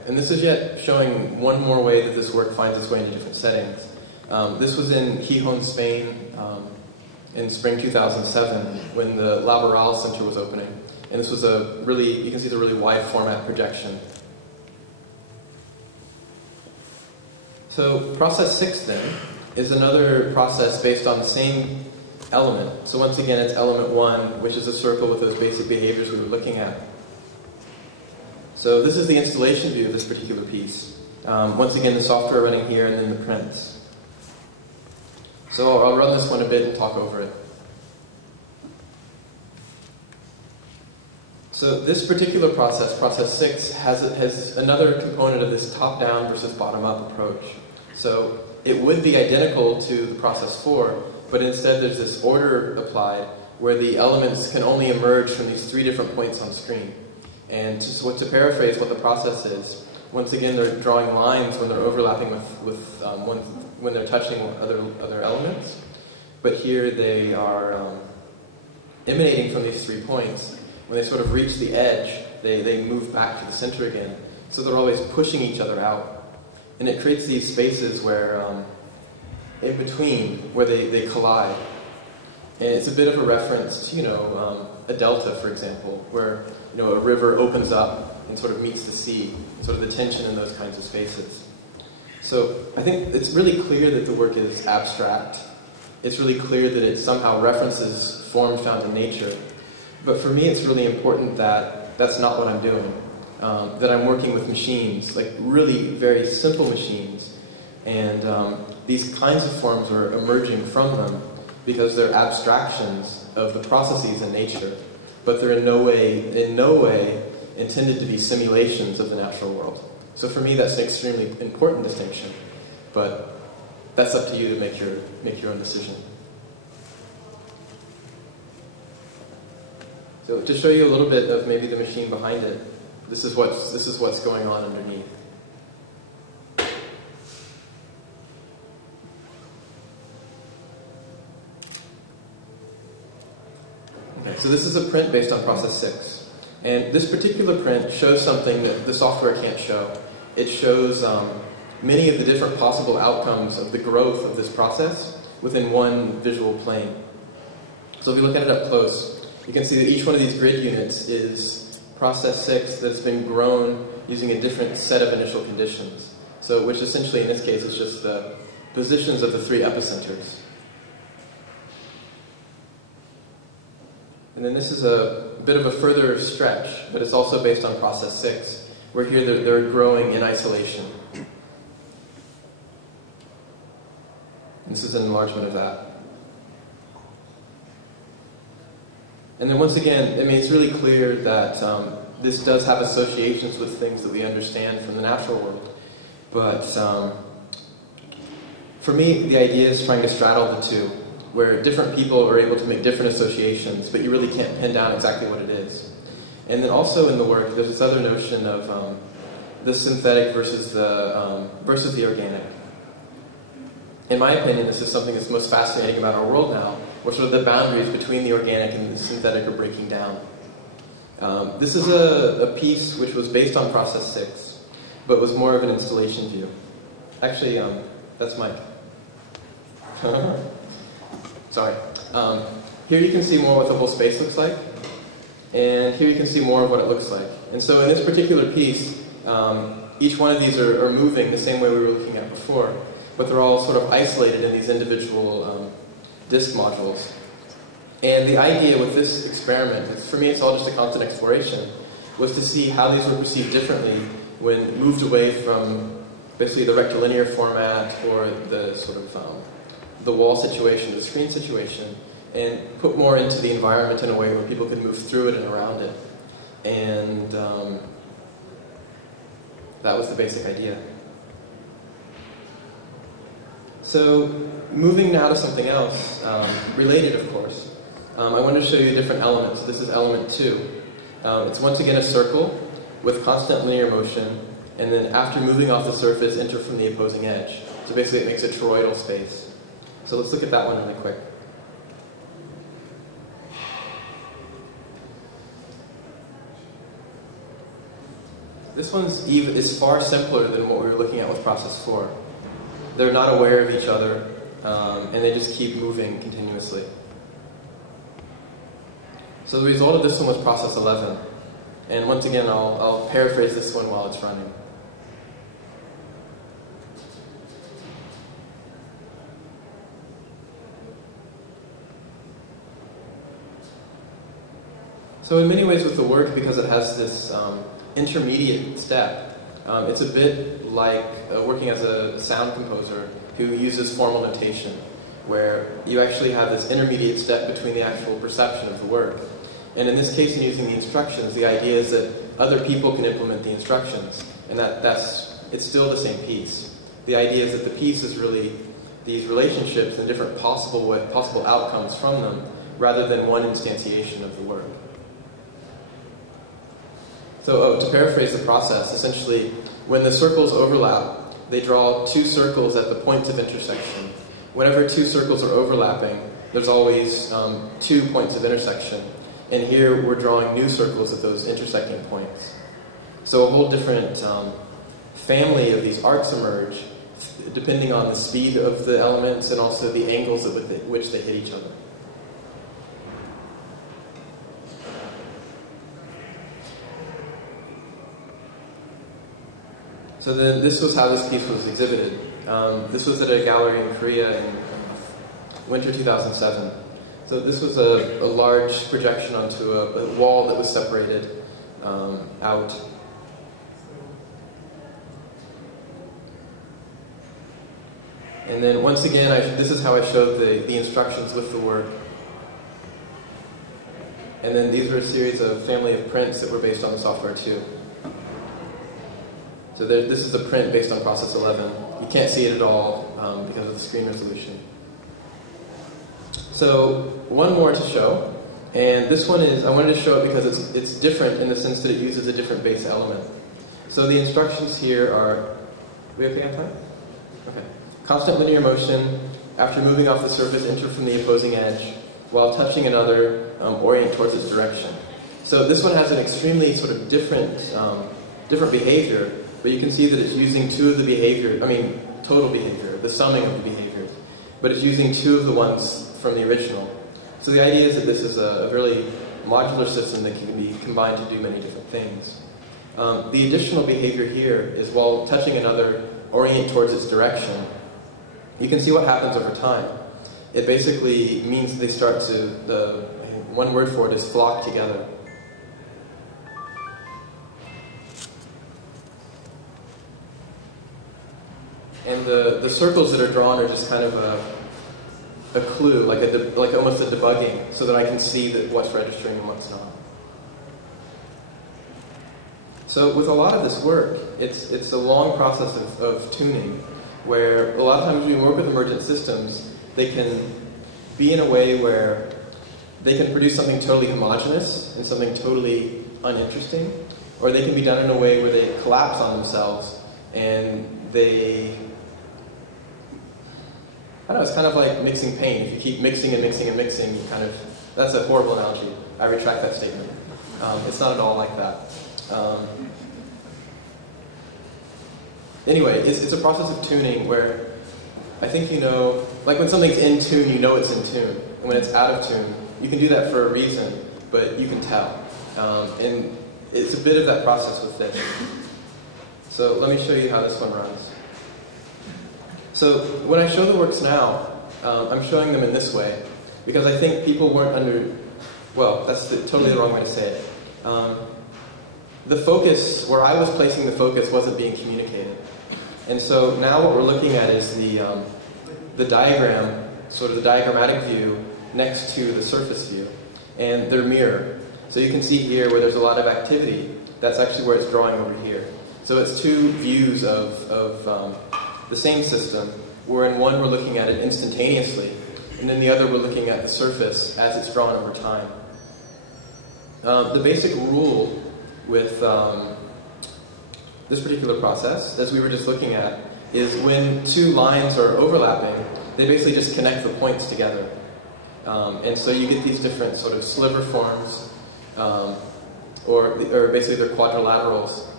And this is yet showing one more way that this work finds its way into different settings. This was in Gijón, Spain, in spring 2007, when the Laboral Center was opening. And this was a really, you can see the really wide format projection. So process 6 then is another process based on the same element. So once again, it's element 1, which is a circle with those basic behaviors we were looking at. So this is the installation view of this particular piece. Once again, the software running here, and then the prints. So I'll run this one a bit and talk over it. So this particular process, process 6, has another component of this top-down versus bottom-up approach. So it would be identical to the process 4, but instead there's this order applied where the elements can only emerge from these 3 different points on screen. And to paraphrase what the process is, once again they're drawing lines when they're overlapping when they're touching other elements. But here they are emanating from these 3 points. When they sort of reach the edge, they move back to the center again. So they're always pushing each other out. And it creates these spaces where, in between, where they collide. And it's a bit of a reference to, a delta, for example, where, a river opens up and sort of meets the sea, sort of the tension in those kinds of spaces. So I think it's really clear that the work is abstract. It's really clear that it somehow references forms found in nature. But for me, it's really important that that's not what I'm doing. That I'm working with machines, like really very simple machines. And these kinds of forms are emerging from them because they're abstractions of the processes in nature. But they're in no way intended to be simulations of the natural world. So for me, that's an extremely important distinction. But that's up to you to make your own decision. So to show you a little bit of maybe the machine behind it, this is what's going on underneath. Okay, so this is a print based on process 6. And this particular print shows something that the software can't show. It shows many of the different possible outcomes of the growth of this process within one visual plane. So if you look at it up close, you can see that each one of these grid units is process 6 that's been grown using a different set of initial conditions. So, which essentially in this case is just the positions of the 3 epicenters. And then this is a bit of a further stretch, but it's also based on process 6, where here they're growing in isolation. And this is an enlargement of that. And then once again, it's really clear that this does have associations with things that we understand from the natural world. But for me, the idea is trying to straddle the two, where different people are able to make different associations, but you really can't pin down exactly what it is. And then also in the work, there's this other notion of the synthetic versus the organic. In my opinion, this is something that's most fascinating about our world now, where sort of the boundaries between the organic and the synthetic are breaking down. This is a piece which was based on process 6, but was more of an installation view. Actually, that's Mike. Sorry. Here you can see more what the whole space looks like, and here you can see more of what it looks like. And so in this particular piece, each one of these are moving the same way we were looking at before, but they're all sort of isolated in these individual disk modules. And the idea with this experiment, for me it's all just a constant exploration, was to see how these were perceived differently when moved away from basically the rectilinear format or the sort of the wall situation, the screen situation, and put more into the environment in a way where people could move through it and around it. And that was the basic idea. So, moving now to something else, related of course, I want to show you different elements. This is element 2. It's once again a circle with constant linear motion, and then after moving off the surface, enter from the opposing edge. So basically it makes a toroidal space. So let's look at that one really quick. This one's is far simpler than what we were looking at with process 4. They're not aware of each other, and they just keep moving continuously. So the result of this one was process 11. And once again, I'll paraphrase this one while it's running. So in many ways with the work, because it has this intermediate step, it's a bit like working as a sound composer who uses formal notation, where you actually have this intermediate step between the actual perception of the work. And in this case, in using the instructions, the idea is that other people can implement the instructions, and it's still the same piece. The idea is that the piece is really these relationships and different possible outcomes from them, rather than one instantiation of the work. So, to paraphrase the process, essentially, when the circles overlap, they draw two circles at the points of intersection. Whenever two circles are overlapping, there's always 2 points of intersection. And here we're drawing new circles at those intersecting points. So a whole different family of these arcs emerge, depending on the speed of the elements and also the angles at which they hit each other. So then this was how this piece was exhibited. This was at a gallery in Korea in winter 2007. So this was a large projection onto a wall that was separated out. And then once again, this is how I showed the instructions with the work. And then these are a series of family of prints that were based on the software too. So this is a print based on process 11. You can't see it at all because of the screen resolution. So one more to show, and this one I wanted to show it because it's different in the sense that it uses a different base element. So the instructions here are, we okay on time? Okay. Constant linear motion, after moving off the surface, enter from the opposing edge, while touching another, orient towards its direction. So this one has an extremely sort of different behavior, but you can see that it's using two of the total behavior, the summing of the behaviors, but it's using two of the ones from the original. So the idea is that this is a really modular system that can be combined to do many different things. The additional behavior here is while touching another, orient towards its direction. You can see what happens over time. It basically means they start to, one word for it is flock together. And the circles that are drawn are just kind of a clue, like almost a debugging, so that I can see what's registering and what's not. So with a lot of this work, it's a long process of tuning, where a lot of times when we work with emergent systems, they can be in a way where they can produce something totally homogeneous and something totally uninteresting, or they can be done in a way where they collapse on themselves and it's kind of like mixing paint. If you keep mixing and mixing and mixing, that's a horrible analogy. I retract that statement. It's not at all like that. Anyway, it's a process of tuning where I think like when something's in tune, you know it's in tune. And when it's out of tune, you can do that for a reason, but you can tell. And it's a bit of that process with this. So let me show you how this one runs. So when I show the works now, I'm showing them in this way, because I think people weren't that's totally the wrong way to say it. The focus, where I was placing the focus, wasn't being communicated. And so now what we're looking at is the diagram, sort of the diagrammatic view next to the surface view, and they're mirrored. So you can see here where there's a lot of activity, that's actually where it's drawing over here. So it's two views of the same system, where in one we're looking at it instantaneously, and in the other we're looking at the surface as it's drawn over time. The basic rule with this particular process, as we were just looking at, is when two lines are overlapping, they basically just connect the points together. And so you get these different sort of sliver forms, or basically they're quadrilaterals,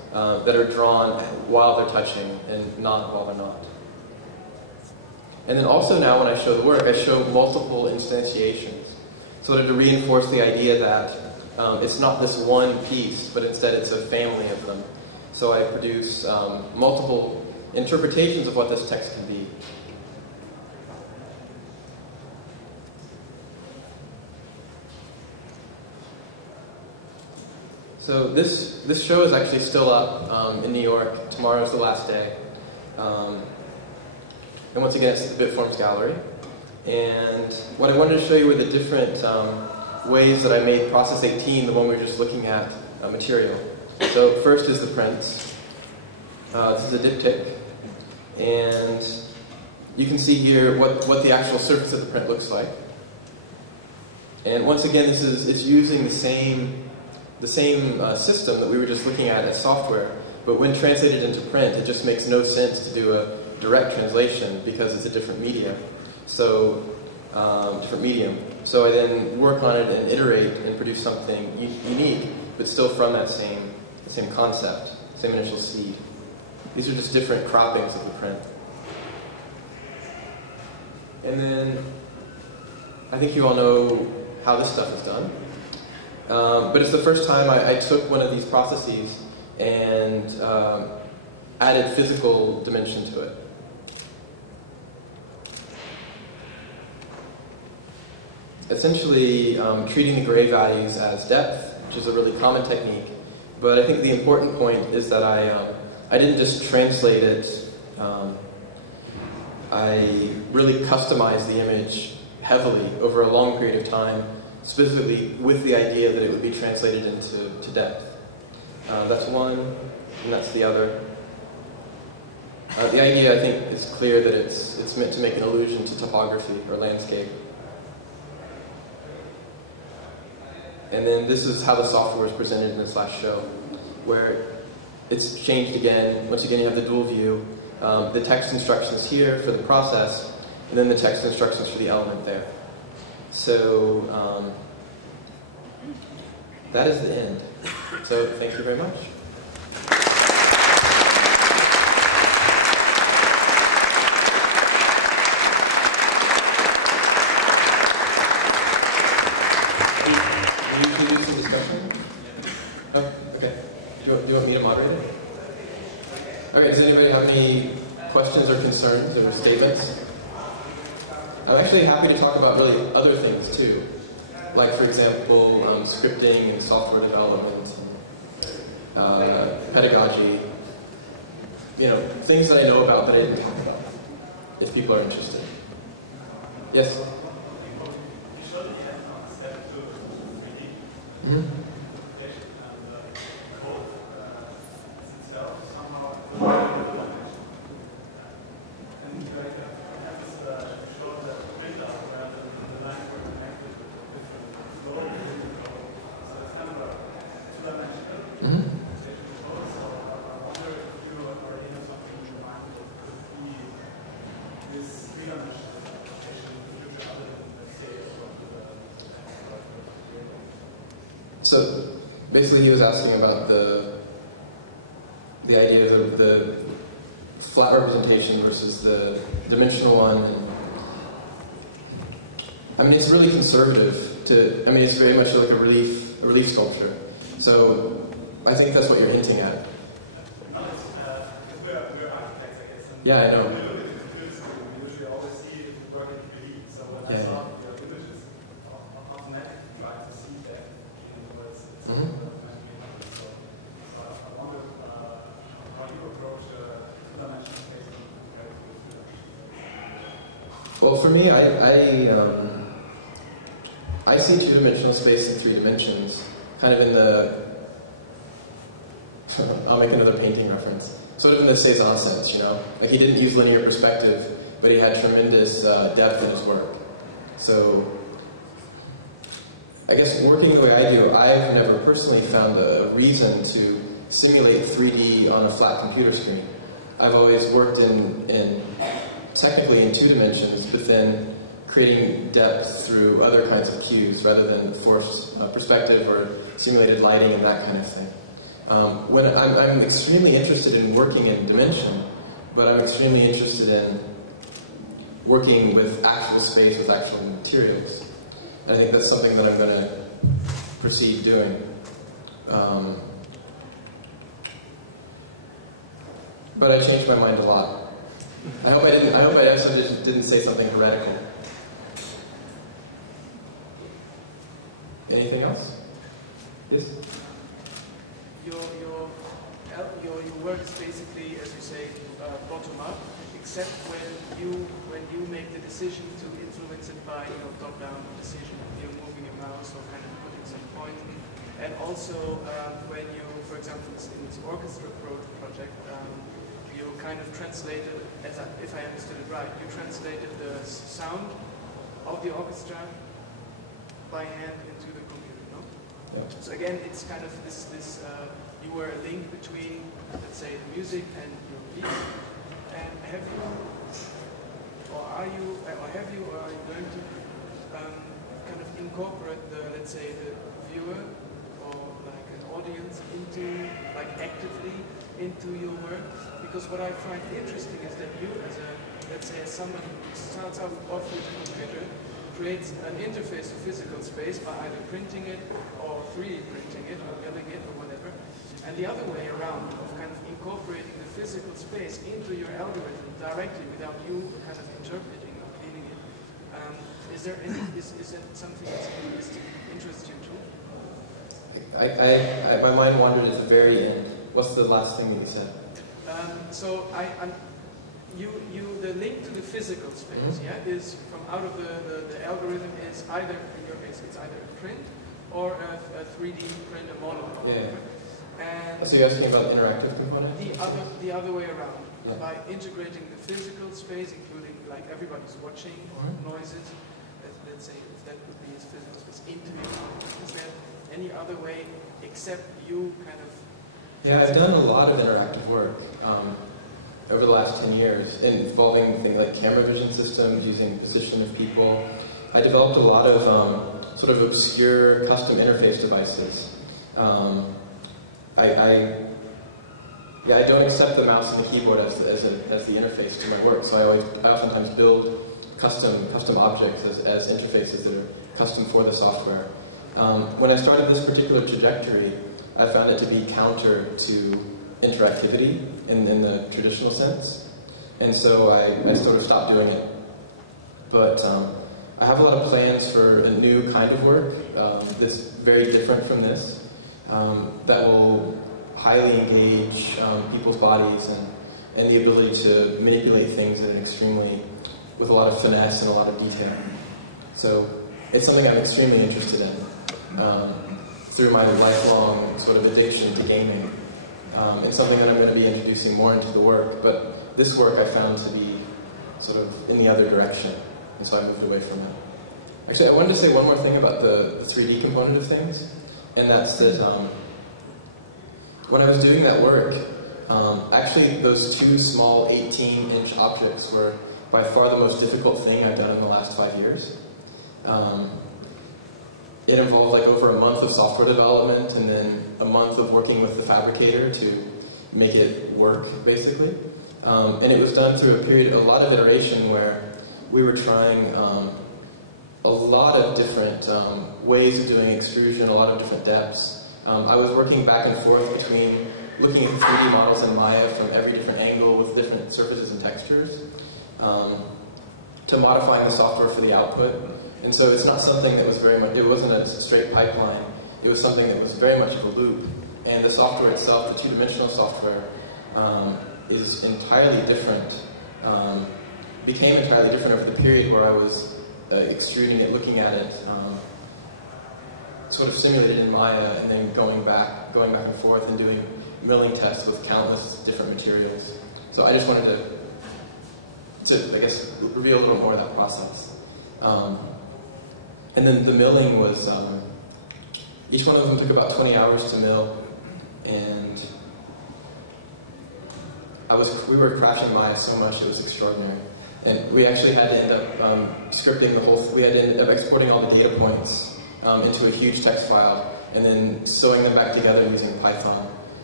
that are drawn while they're touching and not while they're not. And then also now when I show the work, I show multiple instantiations, sort of to reinforce the idea that it's not this one piece, but instead it's a family of them. So I produce multiple interpretations of what this text can be. So this show is actually still up in New York. Tomorrow's the last day. And once again, it's the Bitforms Gallery. And what I wanted to show you were the different ways that I made process 18, the one we were just looking at, material. So first is the prints. This is a diptych. And you can see here what the actual surface of the print looks like. And once again, it's using the same system that we were just looking at as software, but when translated into print, it just makes no sense to do a direct translation because it's a different medium. So, different medium. So I then work on it and iterate and produce something unique, but still from that same concept, same initial seed. These are just different croppings of the print. And then, I think you all know how this stuff is done. But it's the first time I took one of these processes and added physical dimension to it. Essentially, treating the gray values as depth, which is a really common technique. But I think the important point is that I didn't just translate it. I really customized the image heavily over a long period of time, specifically with the idea that it would be translated into depth. That's one, and that's the other. The idea, I think, is clear that it's meant to make an allusion to topography or landscape. And then this is how the software is presented in this last show, where it's changed again. Once again, you have the dual view. The text instructions here for the process, and then the text instructions for the element there. So that is the end. So thank you very much. Will you do some discussion? Oh, okay. Do you want me to moderate it? Okay, does anybody have any questions or concerns or statements? I'm actually happy to talk about really other things too. Like, for example, scripting and software development, pedagogy, things that I know about that I didn't talk about, if people are interested. Yes? Mm-hmm. So basically he was asking about the idea of the flat representation versus the dimensional one. And, it's really conservative it's very much like a relief sculpture. So I think that's what you're hinting at. Yeah, I know. Well, for me, I see two-dimensional space in 3 dimensions, kind of in the, I'll make another painting reference, sort of in the Cézanne sense, Like, he didn't use linear perspective, but he had tremendous depth in his work. So, I guess working the way I do, I've never personally found a reason to simulate 3D on a flat computer screen. I've always worked technically in 2 dimensions, but then creating depth through other kinds of cues rather than forced perspective or simulated lighting and that kind of thing. When I'm extremely interested in working in dimension, but I'm extremely interested in working with actual space, with actual materials. And I think that's something that I'm going to proceed doing. But I changed my mind a lot. I hope I also just didn't say something heretical. Anything else? Yes? Your work is basically, as you say, bottom up, except when you make the decision to influence it by top-down decision, moving a mouse or kind of putting some point. And also when you, for example, in this orchestra project, you kind of translated, if I understood it right, you translated the sound of the orchestra by hand into the computer, no? Yeah. So again, it's kind of this you were a link between, let's say, the music and your piece. And are you going to kind of incorporate the, let's say, the viewer or like an audience into, like actively into your work? Because what I find interesting is that you, as a, let's say, as somebody who starts out off with a computer, creates an interface to physical space by either printing it or 3D printing it or milling it or whatever. And the other way around, of kind of incorporating the physical space into your algorithm directly without you kind of interpreting or cleaning it. Is that something that interests you too? My mind wandered at the very end. What's the last thing that you said? The link to the physical space, is from out of the algorithm is either, in your case, it's either a print or a 3D print, a model. Yeah. And so you're asking about the interactive component? The other way around. Yeah. By integrating the physical space, including like everybody's watching or noises, let's say if that would be his physical space, into your algorithm. Is there any other way except you kind of... Yeah, I've done a lot of interactive work over the last 10 years, involving things like camera vision systems, using position of people. I developed a lot of sort of obscure custom interface devices. I don't accept the mouse and the keyboard as the interface to my work, so I oftentimes build custom objects as interfaces that are custom for the software. When I started this particular trajectory, I found it to be counter to interactivity in the traditional sense, and so I sort of stopped doing it. But I have a lot of plans for a new kind of work that's very different from this, that will highly engage people's bodies and the ability to manipulate things with a lot of finesse and a lot of detail. So it's something I'm extremely interested in through my lifelong sort of addiction to gaming. It's something that I'm going to be introducing more into the work, but this work I found to be sort of in the other direction, and so I moved away from it. Actually, I wanted to say one more thing about the 3D component of things, and that's that when I was doing that work, actually those two small 18-inch objects were by far the most difficult thing I've done in the last 5 years. It involved like over a month of software development and then a month of working with the fabricator to make it work, basically. And it was done through a lot of iteration where we were trying a lot of different ways of doing extrusion, a lot of different depths. I was working back and forth between looking at 3D models in Maya from every different angle with different surfaces and textures, to modifying the software for the output. And so it's not something that was it wasn't a straight pipeline. It was something that was very much of a loop. And the software itself, the two-dimensional software, is entirely different, became entirely different over the period where I was extruding it, looking at it, sort of simulated in Maya, and then going back and forth and doing milling tests with countless different materials. So I just wanted to I guess, reveal a little more of that process. And then the milling was, each one of them took about 20 hours to mill, and we were crashing Maya so much it was extraordinary. And we actually had to end up scripting we had to end up exporting all the data points into a huge text file, and then sewing them back together using Python.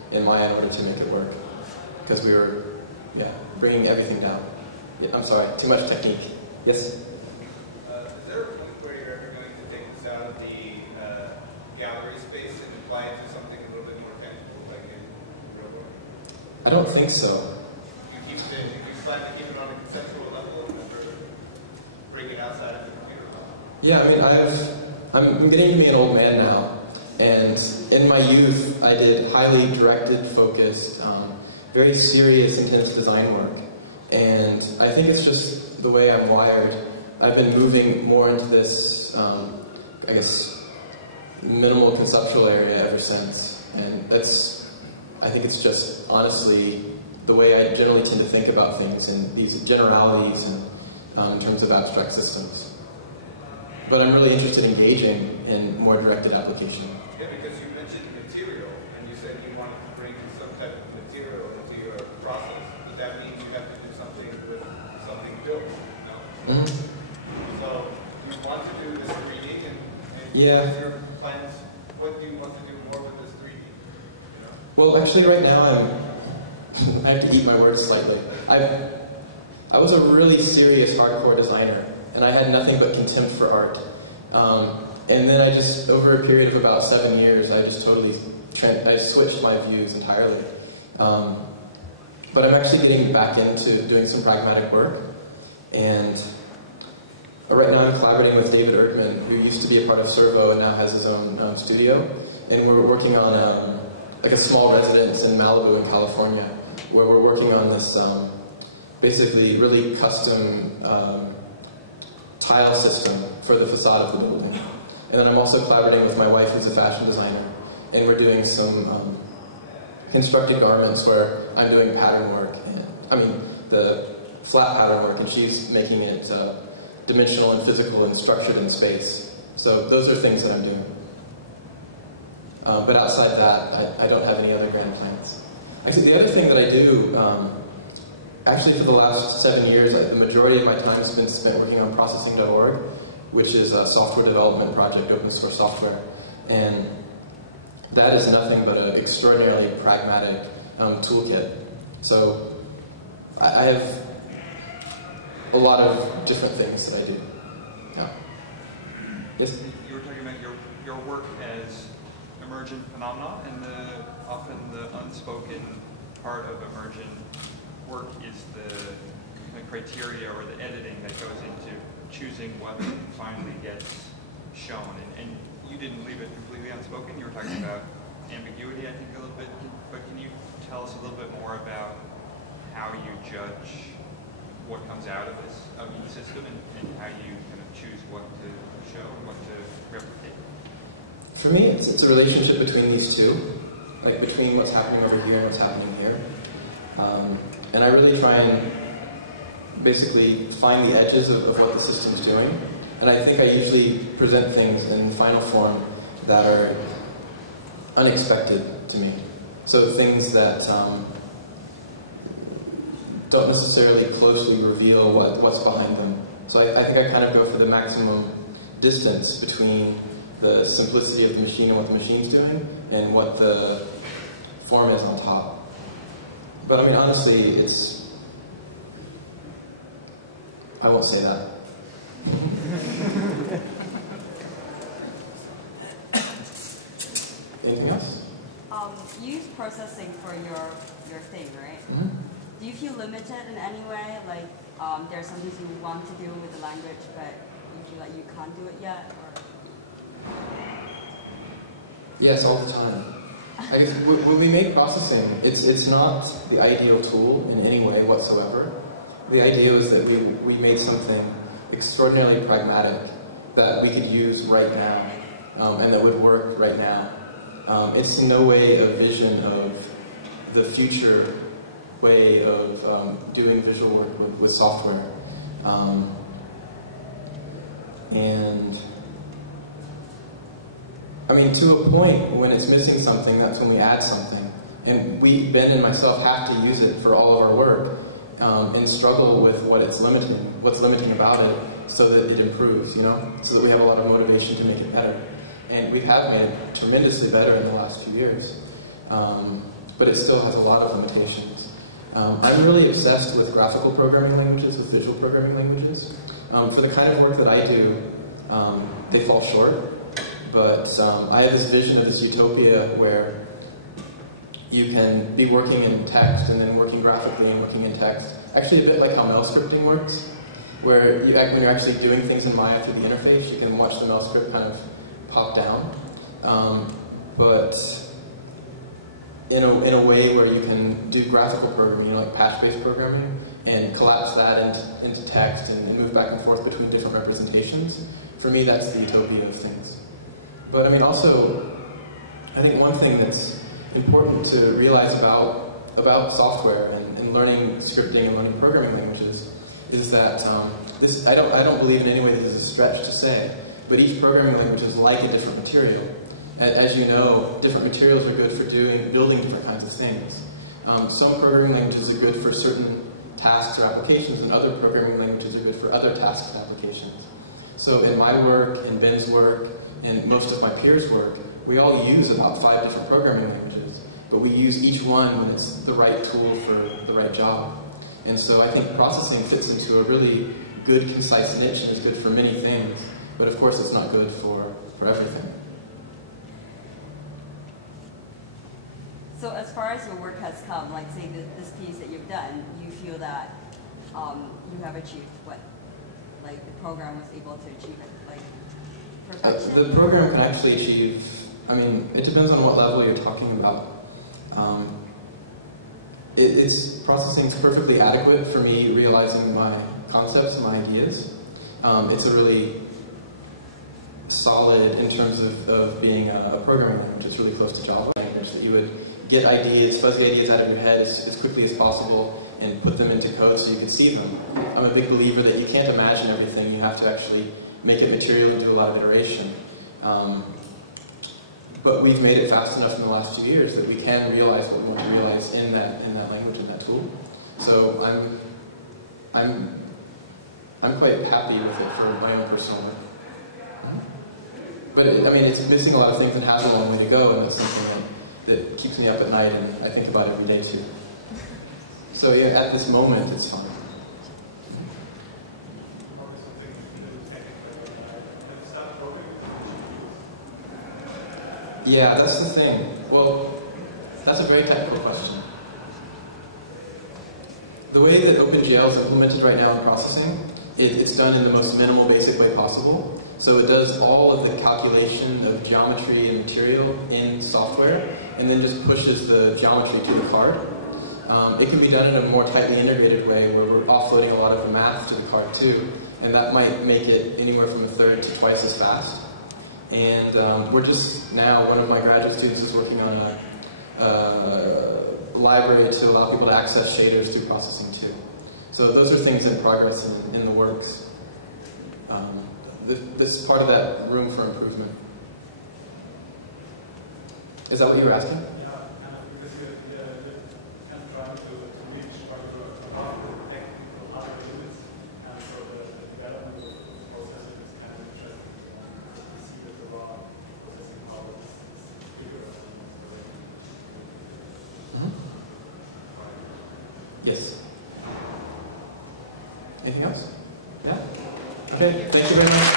in Maya in order to make it work. Because we were, bringing everything down. Yeah, I'm sorry, too much technique. Yes? Is there a point where you're ever going to take this out of the gallery space and apply it to something a little bit more tangible, like in real world? I don't think so. You plan to keep it on a conceptual level and never bring it outside of the computer level? Yeah, I mean, I'm getting to be an old man now, and in my youth, I did highly directed, focused, very serious, intense design work, and I think it's just the way I'm wired. I've been moving more into this, I guess, minimal conceptual area ever since, and I think it's just honestly the way I generally tend to think about things and these generalities and, in terms of abstract systems. But I'm really interested in engaging in more directed application. Yeah, because you mentioned material, and you said you wanted to bring some type of material into your process, but that means you have to do something with something built, no? Mm-hmm. So you want to do this 3D, and yeah. what's your plans? What do you want to do more with this 3D? You know? Well, actually, right now I have to eat my words slightly. I was a really serious hardcore designer, and I had nothing but contempt for art. And then I just, over a period of about 7 years, I just totally I switched my views entirely. But I'm actually getting back into doing some pragmatic work, and right now I'm collaborating with David Erkman, who used to be a part of Servo and now has his own studio, and we're working on like a small residence in Malibu in California, where we're working on this basically really custom tile system for the facade of the building. And then I'm also collaborating with my wife, who's a fashion designer, and we're doing some constructed garments where I'm doing pattern work, the flat pattern work, and she's making it dimensional and physical and structured in space. So those are things that I'm doing. But outside that, I don't have any other grand plans. Actually, the other thing that I do, actually for the last 7 years, the majority of my time has been spent working on processing.org, which is a software development project, open source software. And that is nothing but an extraordinarily pragmatic toolkit. So I have a lot of different things that I do. Yeah. Yes? You were talking about your work as emergent phenomena, and often the unspoken part of emergent work is the criteria or the editing that goes into choosing what finally gets shown. And you didn't leave it completely unspoken. You were talking about ambiguity, I think, a little bit. But can you tell us a little bit more about how you judge what comes out of each system, and how you kind of choose what to show and what to replicate? For me, it's a relationship between these two, like between what's happening over here and what's happening here. And I really try and basically find the edges of what the system's doing. And I think I usually present things in final form that are unexpected to me. So things that don't necessarily closely reveal what's behind them. So I think I kind of go for the maximum distance between the simplicity of the machine and what the machine's doing and what the form is on top. But I mean, honestly, I won't say that. Anything else? You use processing for your thing, right? Mm-hmm. Do you feel limited in any way? Like there are some things you want to do with the language, but you feel like you can't do it yet? Or? Yes, all the time. I guess when we make processing, it's not the ideal tool in any way whatsoever. The idea was that we made something extraordinarily pragmatic that we could use right now, and that would work right now. It's in no way a vision of the future way of doing visual work with software. And I mean, to a point, when it's missing something, that's when we add something. And we, Ben and myself, have to use it for all of our work, and struggle with what's limiting about it, so that it improves, you know? So that we have a lot of motivation to make it better. And we have made it tremendously better in the last few years. but it still has a lot of limitations. I'm really obsessed with graphical programming languages, with visual programming languages. For the kind of work that I do, they fall short, but I have this vision of this utopia where you can be working in text and then working graphically and working in text. Actually, a bit like how mail scripting works, where when you're actually doing things in Maya through the interface, you can watch the mail script kind of pop down. But in a way where you can do graphical programming, like patch-based programming, and collapse that into text and move back and forth between different representations. For me, that's the utopia of things. But I mean, also, I think one thing that's important to realize about software and learning scripting and learning programming languages is that I don't believe in any way this is a stretch to say, but each programming language is like a different material. As you know, different materials are good for building different kinds of things. Some programming languages are good for certain tasks or applications, and other programming languages are good for other tasks and applications. So in my work, in Ben's work, and most of my peers' work, we all use about 5 different programming languages, but we use each one when it's the right tool for the right job. And so I think processing fits into a really good, concise niche and is good for many things, but of course it's not good for everything. So as far as your work has come, like say this piece that you've done, you feel that you have achieved what like the program was able to achieve, like perfection? The program can actually achieve, I mean, it depends on what level you're talking about. Its processing is perfectly adequate for me realizing my concepts, my ideas. It's a really solid in terms of being a programming language. It's really close to Java language that you would get ideas, fuzzy ideas out of your head as quickly as possible and put them into code so you can see them. I'm a big believer that you can't imagine everything. You have to actually make it material and do a lot of iteration. But we've made it fast enough in the last few years that we can realize what we want to realize in that language, in that tool. So I'm quite happy with it for my own personal work. But I mean, it's missing a lot of things and has a long way to go, and it's something that keeps me up at night, and I think about it every day too. So yeah, at this moment, it's fine. Yeah, that's the thing. Well, that's a very technical question. The way that OpenGL is implemented right now in processing, it's done in the most minimal, basic way possible. So it does all of the calculation of geometry and material in software, and then just pushes the geometry to the card. It can be done in a more tightly integrated way where we're offloading a lot of the math to the card too, and that might make it anywhere from a third to twice as fast. And we're just now, one of my graduate students is working on a library to allow people to access shaders through processing too. So those are things in progress and in the works. This is part of that room for improvement. Is that what you were asking? Yeah, kind of, because you're kind of trying to reach above the technical hardware limits, and so the development of the processor is kind of interesting to see that the raw processing power is bigger. Yes. Anything else? Yeah? Okay, thank you very much.